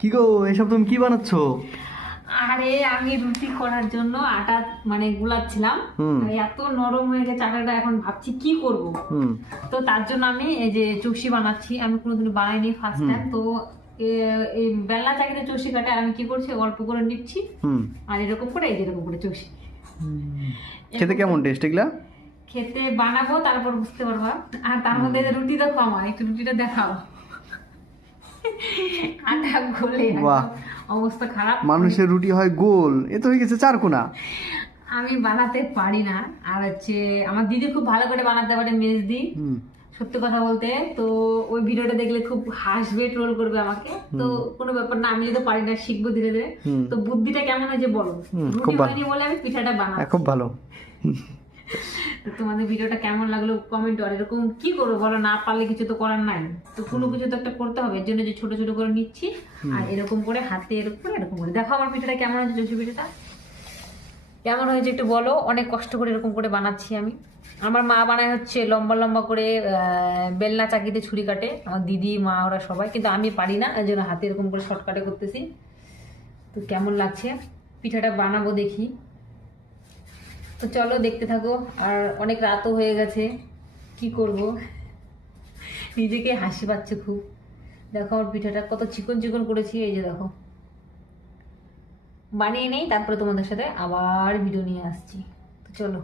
কি গো এসব তুমি কি বানাচ্ছো? আরে আমি রুটি করার জন্য আটা মানে গুলাচ্ছিলাম। এত নরম হয়ে গেছে আটাটা এখন ভাবছি কি করব। তো তার জন্য আমি এই যে চষি বানাচ্ছি। আমি কোনোদিন বানাইনি ফার্স্ট টাইম তো এই বেলনা চাকিতে চষি কাটে আমি কি করছি অল্প করে নিচ্ছি। হুম। আর এরকম করে এই যে এরকম করে চষি খেতে কেমন টেস্ট এগুলা? খেতে বানাবো তারপর বুঝতে পারবা। আর তার মধ্যে রুটি দেখো আমার একটু রুটিটা দেখাও। গলে বাহ। অবস্থা খারাপ। মানুষের রুটি হয় গোল। এ তো হয়ে গেছে চারকোনা আমি বানাতে পারি না। আর হচ্ছে আমার দিদি খুব ভালো করে বানাতে পারে মেজদি। সত্যি কথা বলতে তো ওই ভিডিওটা দেখলে খুব হাসবে ট্রোল করবে আমাকে। তো কোনো ব্যাপার না আমি যদি পারি না শিখব ধীরে ধীরে তো বুদ্ধিটা কেমন হয়েছে বলো? রুটি। বলে আমি পিঠাটা বানাই খুব ভালো। তোমাদের ভিডিওটা কেমন লাগল কমেন্ট আর এরকম কি করব বলো? না পারলে কিছু তো করার নাই। তো কোনো কিছু তো একটা করতে হবে এর জন্য যে ছোট ছোট করে নিচ্ছি আর এরকম করে হাতে এরকম করে এরকম করে। দেখো আমার পিঠাটা কেমন হয়েছে জসি পিঠাটা কেমন হয়েছে একটু বলো অনেক কষ্ট করে এরকম করে বানাচ্ছি আমি। আমার মা বানায় হচ্ছে লম্বা লম্বা করে বেলনা চাকিতে ছুরি কাটে। আমার দিদি মা ওরা সবাই। কিন্তু আমি পারি না এই জন্য হাতে এরকম করে শর্টকাটে করতেছি। তো কেমন লাগছে? পিঠাটা বানাবো দেখি। তো চলো দেখতে থাকো। আর অনেক রাতও হয়ে গেছে। কি করব? নিজেকে হাসি পাচ্ছে খুব। দেখো, আমার পিঠাটা কত চিকন চিকন করেছি। এই যে দেখো। বানিয়ে নেই, তারপরে তোমাদের সাথে আবার ভিডিও নিয়ে আসছি। তো চলো।